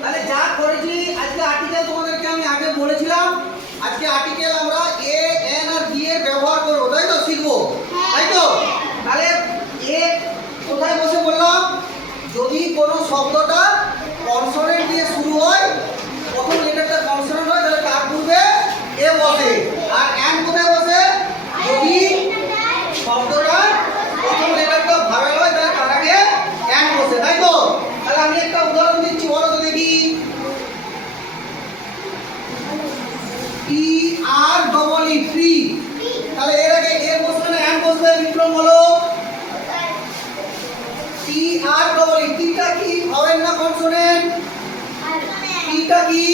তাহলে যা করেছি আজকে আর্টিকেল তোমাদেরকে আমি আগে বলেছিলাম, আজকে আর্টিকেল আমরা এ এন আর বি এর ব্যবহার করব, তাই তো শিখবো, তাই তো? তাহলে এ কোথায় বসে বললাম, যদি কোনো শব্দটা কনসোনেন্ট দিয়ে শুরু হয়, প্রথম লেটারটা কনসোনেন্ট হয়, তাহলে তার পূর্বে এ বসে। আর এন কোথায় বসে? যদি শব্দটা প্রথম লেটারটা ভাওয়েল হয়, তাহলে তার আগে এন বসে, তাই তো? তাহলে আমি একটা উদাহরণ দিচ্ছি, বলো তো দেখি। টি আর ডবল ই, ট্রি। তাহলে এর আগে এ বসবে না এন বসবে? বিক্রম বলো। টি আর ডবল ই, টিটা কি ভাওয়েল না কনসোনেন্ট? টিটা কি